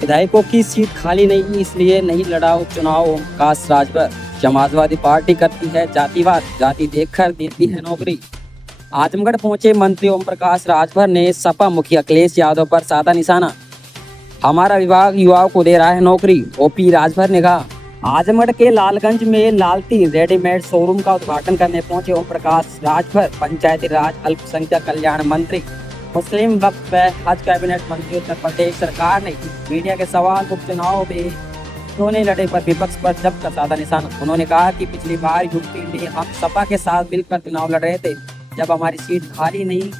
विधायकों की सीट खाली नहीं, इसलिए नहीं लड़ा उपचुनाव। ओमप्रकाश राजभर। समाजवादी पार्टी करती है जातिवाद, जाति देखकर देती है नौकरी। आजमगढ़ पहुंचे मंत्री ओमप्रकाश राजभर ने सपा मुखिया अखिलेश यादव पर साधा निशाना। हमारा विभाग युवाओं को दे रहा है नौकरी, ओपी राजभर ने कहा। आजमगढ़ के लालगंज में लालती रेडीमेड शोरूम का उद्घाटन करने पहुंचे ओमप्रकाश राजभर। पंचायती राज अल्पसंख्यक कल्याण मंत्री, मुस्लिम वक्फ व हज कैबिनेट मंत्री उत्तर प्रदेश सरकार ने मीडिया के सवाल उपचुनाव में दोनों लड़े पर विपक्ष पर जब का साधा निशाना। उन्होंने कहा कि पिछली बार यूपी में हम सपा के साथ मिलकर चुनाव लड़ रहे थे, जब हमारी सीट खाली नहीं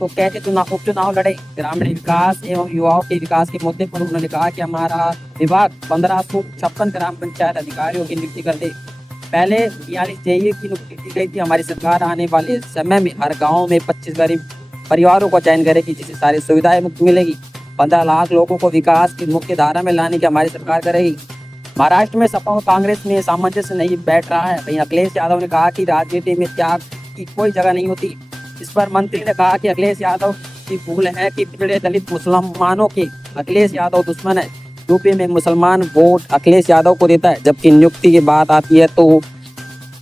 तो कहते उपचुनाव लड़े। ग्रामीण विकास एवं युवाओं के विकास के मुद्दे पर उन्होंने कहा कि हमारा विभाग 1556 ग्राम पंचायत अधिकारियों की नियुक्ति कर दे। पहले 42 जेईए की नियुक्ति की गई थी। हमारी सरकार आने वाले समय में हर गाँव में 25 गरीब परिवारों को चयन करेगी, जिससे सारी सुविधाएं मुफ्त मिलेगी। 15 लाख लोगों को विकास की मुख्य धारा में लाने की हमारी सरकार करेगी। महाराष्ट्र में सपा और कांग्रेस में सामंजस्य नहीं बैठ रहा है। वहीं अखिलेश यादव ने कहा कि राजनीति में त्याग की कोई जगह नहीं होती। इस पर मंत्री ने कहा कि अखिलेश यादव की भूल है कि पिछड़े दलित मुसलमानों के अखिलेश यादव दुश्मन है। यूपी में मुसलमान वोट अखिलेश यादव को देता है, जबकि नियुक्ति की बात आती है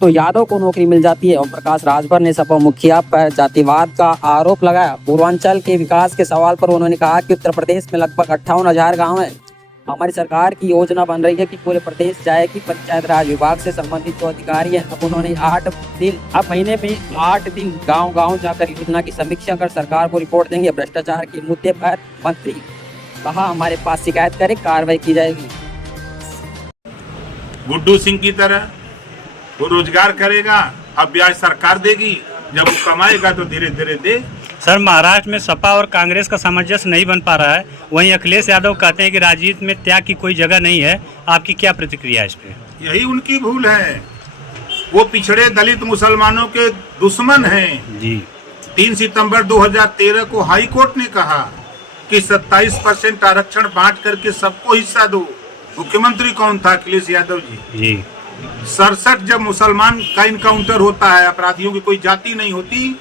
तो यादव को नौकरी मिल जाती है। ओमप्रकाश राजभर ने सपा मुखिया पर जातिवाद का आरोप लगाया। पूर्वांचल के विकास के सवाल पर उन्होंने कहा कि उत्तर प्रदेश में लगभग 58,000 गाँव है। हमारी सरकार की योजना बन रही है कि पूरे प्रदेश जाएगी। पंचायत राज विभाग से संबंधित जो अधिकारी हैं, अब उन्होंने 8 दिन महीने में 8 दिन गांव-गांव जाकर योजना की समीक्षा कर सरकार को रिपोर्ट देंगे। भ्रष्टाचार के मुद्दे पर मंत्री कहा, हमारे पास शिकायत करें, कार्रवाई की जाएगी। गुड्डू सिंह की तरह वो रोजगार करेगा, अब ब्याज सरकार देगी, जब वो कमाएगा तो धीरे धीरे दे। सर, महाराष्ट्र में सपा और कांग्रेस का सामंजस्य नहीं बन पा रहा है। वहीं अखिलेश यादव कहते हैं कि राजनीति में त्याग की कोई जगह नहीं है। आपकी क्या प्रतिक्रिया है इस पे? यही उनकी भूल है। वो पिछड़े दलित मुसलमानों के दुश्मन हैं जी। 3 सितंबर 2013 को हाई कोर्ट ने कहा कि 27% आरक्षण बांट करके सबको हिस्सा दो। मुख्यमंत्री कौन था? अखिलेश यादव जी। 67 जब मुसलमान का इनकाउंटर होता है, अपराधियों की कोई जाति नहीं होती,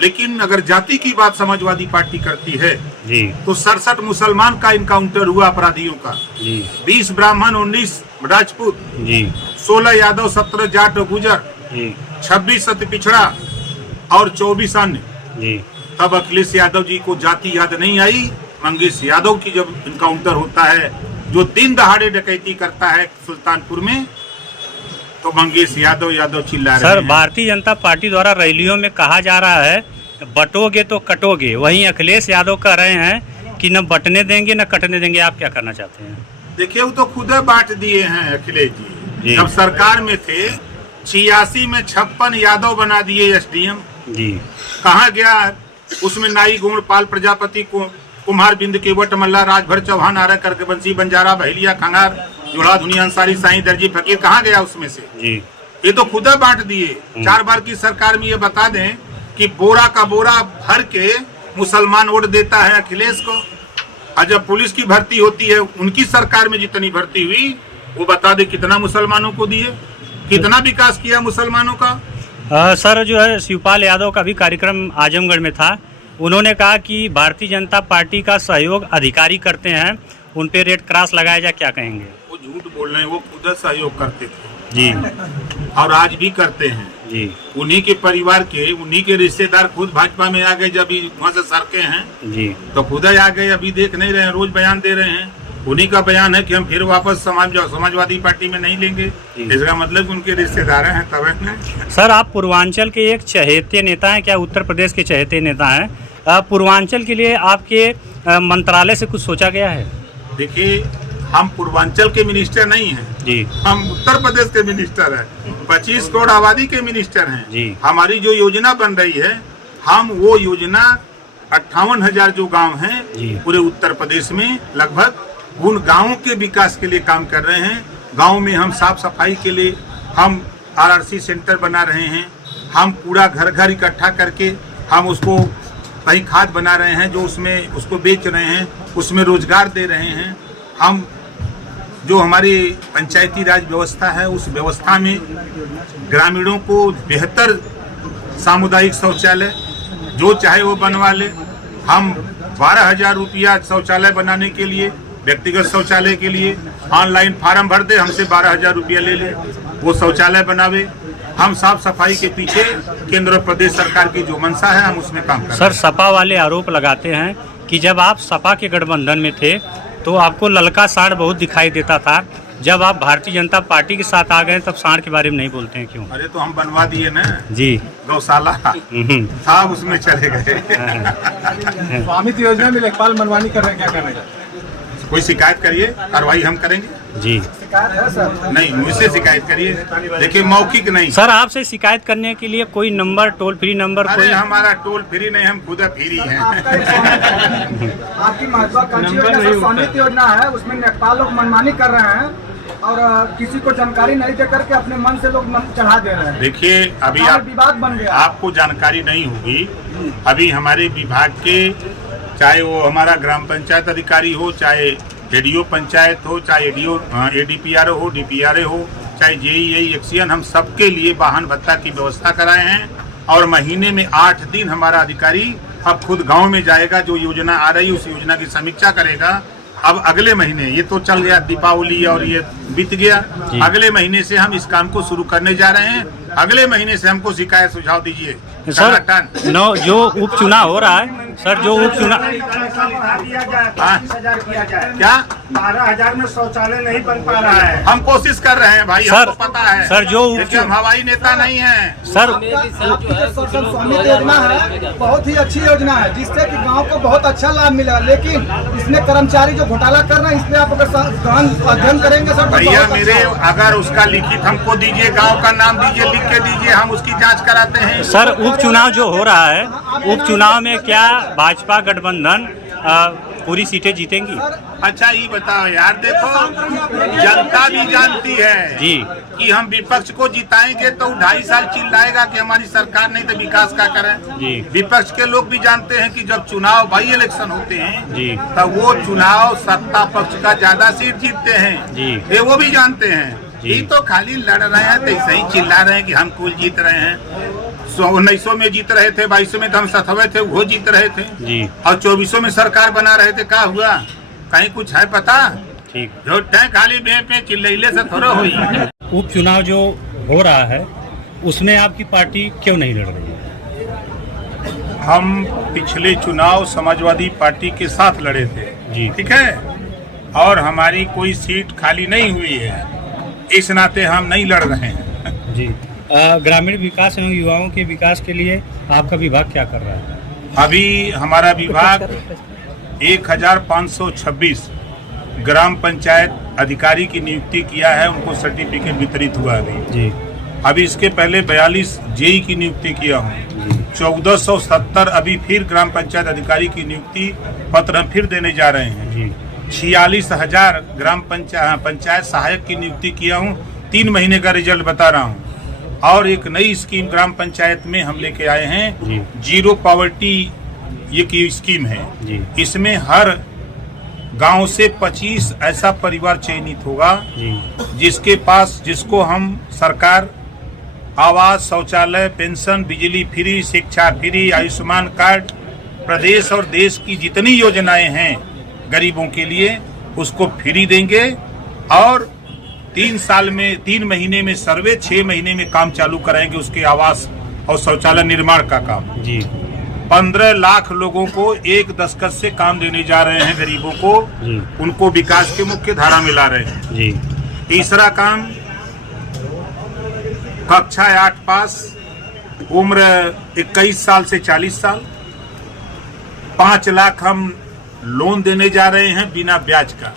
लेकिन अगर जाति की बात समाजवादी पार्टी करती है जी, तो 67 मुसलमान का इनकाउंटर हुआ अपराधियों का जी। 20 ब्राह्मण, 19 राजपूत जी, 16 यादव, 17 जाट और गुजर जी, 26 सत्य पिछड़ा और 24 अन्य जी। तब अखिलेश यादव जी को जाति याद नहीं आई। मंगेश यादव की जब इनकाउंटर होता है, जो दिन दहाड़े डकैती करता है सुल्तानपुर में, तो मंगेश यादव चिल्ला रहे हैं। सर, भारतीय जनता पार्टी द्वारा रैलियों में कहा जा रहा है बटोगे तो कटोगे, वहीं अखिलेश यादव कह रहे हैं कि न बटने देंगे न कटने देंगे। आप क्या करना चाहते हैं? देखिए, वो तो खुद बांट दिए हैं अखिलेश जी। जब सरकार में थे 86 में 56 यादव बना दिए एसडीएम जी। कहाँ गया? उसमें नाई गुण पाल प्रजापति को कुम्हार बिंद केवट मल्ला राजभर चौहान आरा करके बंसी बंजारा बहेलिया खंगार जोड़ा धुनी अंसारी साईं दर्जी फकीर कहाँ गया उसमें से? जी। ये तो खुदा बांट दिए। 4 बार की सरकार में ये बता दें कि बोरा का बोरा भर के मुसलमान वोट देता है अखिलेश को। और जब पुलिस की भर्ती होती है, उनकी सरकार में जितनी भर्ती हुई, वो बता दे कितना मुसलमानों को दिए, कितना विकास किया मुसलमानों का। सर, जो है शिवपाल यादव का भी कार्यक्रम आजमगढ़ में था। उन्होंने कहा कि भारतीय जनता पार्टी का सहयोग अधिकारी करते हैं, उन पे रेड क्रॉस लगाया जाए, क्या कहेंगे? वो झूठ बोल रहे हैं। वो खुद सहयोग करते थे जी, और आज भी करते हैं जी। उन्हीं के परिवार के, उन्हीं के रिश्तेदार खुद भाजपा में आ गए। जब वहाँ से सरके हैं जी, तो खुद आ गए। अभी देख नहीं रहे हैं, रोज बयान दे रहे हैं। उन्हीं का बयान है कि हम फिर वापस समाजवादी पार्टी में नहीं लेंगे। इसका मतलब उनके रिश्तेदार हैं तब। सर, आप पूर्वांचल के एक चहेते नेता हैं, क्या उत्तर प्रदेश के चहेते नेता हैं? पूर्वांचल के लिए आपके मंत्रालय से कुछ सोचा गया है? देखिए, हम पूर्वांचल के मिनिस्टर नहीं हैं जी, हम उत्तर प्रदेश के मिनिस्टर हैं। 25 करोड़ आबादी के मिनिस्टर हैं जी। हमारी जो योजना बन रही है, हम वो योजना 58,000 जो गांव हैं पूरे उत्तर प्रदेश में, लगभग उन गांवों के विकास के लिए काम कर रहे हैं। गांव में हम साफ सफाई के लिए हम RRC सेंटर बना रहे हैं। हम कूड़ा घर घर इकट्ठा करके हम उसको कहीं खाद बना रहे हैं, जो उसमें उसको बेच रहे हैं, उसमें रोजगार दे रहे हैं। हम जो हमारी पंचायती राज व्यवस्था है, उस व्यवस्था में ग्रामीणों को बेहतर सामुदायिक शौचालय जो चाहे वो बनवा ले। हम 12,000 रुपया शौचालय बनाने के लिए व्यक्तिगत शौचालय के लिए ऑनलाइन फार्म भर दे, हमसे 12,000 रुपया ले ले, वो शौचालय बनावे। हम साफ सफाई के पीछे केंद्र और प्रदेश सरकार की जो मंशा है हम उसमें काम कर। सर, सपा वाले आरोप लगाते हैं कि जब आप सपा के गठबंधन में थे तो आपको ललका सांड बहुत दिखाई देता था, जब आप भारतीय जनता पार्टी के साथ आ गए तब सांड के बारे में नहीं बोलते हैं, क्यों? अरे तो हम बनवा दिए ना जी, गौशाला था, उसमें चले गए। स्वामित्व योजना में लेखपाल मनमानी कर रहे हैं, क्या करना है? कोई शिकायत करिए, कार्रवाई हम करेंगे। जी, शिकायत है सर? नहीं, मुझसे शिकायत करिए, देखिए मौखिक नहीं। सर, आपसे शिकायत करने के लिए कोई नंबर, टोल फ्री नंबर? अरे हमारा टोल फ्री नहीं, हम खुद फ्री हैं। आपकी महत्वाकांक्षी योजना स्वामित्व योजना है, उसमें लेखपाल लोग मनमानी कर रहे हैं और किसी को जानकारी नहीं दे करके अपने मन से लोग चढ़ा दे रहे हैं। देखिए, अभी आप विवाद बन गया, आपको जानकारी नहीं होगी। अभी हमारे विभाग के, चाहे वो हमारा ग्राम पंचायत अधिकारी हो, चाहे एडीओ पंचायत हो, चाहे एडीपीआरओ हो, डीपीआरए हो, चाहे जेईई एक्सीएन, हम सबके लिए वाहन भत्ता की व्यवस्था कराए हैं। और महीने में 8 दिन हमारा अधिकारी अब खुद गांव में जाएगा, जो योजना आ रही है उस योजना की समीक्षा करेगा। अब अगले महीने, ये तो चल गया दीपावली और ये बीत गया, अगले महीने से हम इस काम को शुरू करने जा रहे हैं। अगले महीने से हमको शिकायत सुझाव दीजिए। सर, जो उपचुनाव हो रहा है सर, जो उपचुनाव क्या 12,000 में शौचालय नहीं बन पा रहा है, हम कोशिश कर रहे हैं भाई, हमको पता है सर, जो हम हवाई नेता नहीं हैं। सर, स्वामित्व योजना है, बहुत ही अच्छी योजना है जिससे कि गांव को बहुत अच्छा लाभ मिला, लेकिन इसमें कर्मचारी जो घोटाला कर रहे हैं, इसमें आप अगर अध्ययन करेंगे सर, भैया मेरे, अगर उसका लिखित हमको दीजिए, गांव का नाम दीजिए, लिख के दीजिए, हम उसकी जांच कराते हैं। सर, उपचुनाव जो हो रहा है, उपचुनाव में क्या भाजपा गठबंधन पूरी सीटें जीतेंगी? अच्छा ये बताओ यार, देखो जनता भी जानती है जी कि हम विपक्ष को जिताएंगे तो 2.5 साल चिल्लाएगा कि हमारी सरकार नहीं तो विकास क्या करें। जी, विपक्ष के लोग भी जानते हैं कि जब चुनाव बाई इलेक्शन होते हैं जी, तब वो चुनाव सत्ता पक्ष का ज्यादा सीट जीतते हैं जी, ये वो भी जानते हैं। ये तो खाली लड़ रहे हैं, तो ऐसे ही चिल्ला रहे हैं कि हम कुल जीत रहे हैं। 1900 में जीत रहे थे, 2200 में तो हम 7वें थे, वो जीत रहे थे जी, और 2400 में सरकार बना रहे थे। क्या हुआ? कहीं कुछ है पता? ठीक, जो खाली पे चिल्लाइले से थोड़ा हुई। उपचुनाव जो हो रहा है उसमें आपकी पार्टी क्यों नहीं लड़ रही है? हम पिछले चुनाव समाजवादी पार्टी के साथ लड़े थे जी, ठीक है, और हमारी कोई सीट खाली नहीं हुई है, इस नाते हम नहीं लड़ रहे हैं। जी, ग्रामीण विकास एवं युवाओं के विकास के लिए आपका विभाग क्या कर रहा है? अभी हमारा विभाग 1526 ग्राम पंचायत अधिकारी की नियुक्ति किया है, उनको सर्टिफिकेट वितरित हुआ अभी जी। अभी इसके पहले 42 जेई की नियुक्ति किया हूँ। 1470 अभी फिर ग्राम पंचायत अधिकारी की नियुक्ति पत्र हम फिर देने जा रहे हैं जी। 46,000 ग्राम पंचायत सहायक की नियुक्ति किया हूँ। 3 महीने का रिजल्ट बता रहा हूँ। और एक नई स्कीम ग्राम पंचायत में हम लेके आए हैं, जीरो पॉवर्टी ये की स्कीम है जी। इसमें हर गांव से 25 ऐसा परिवार चयनित होगा जिसके पास, जिसको हम सरकार आवास, शौचालय, पेंशन, बिजली फ्री, शिक्षा फ्री, आयुष्मान कार्ड, प्रदेश और देश की जितनी योजनाएं हैं गरीबों के लिए उसको फ्री देंगे। और 3 महीने में सर्वे, 6 महीने में काम चालू कराएंगे उसके आवास और शौचालय निर्माण का काम जी। 15 लाख लोगों को एक दस्तखत से काम देने जा रहे हैं, गरीबों को जी। उनको विकास के मुख्य धारा में ला रहे हैं जी। तीसरा काम, कक्षा 8 पास, उम्र 21 साल से 40 साल, 5 लाख हम लोन देने जा रहे हैं बिना ब्याज का।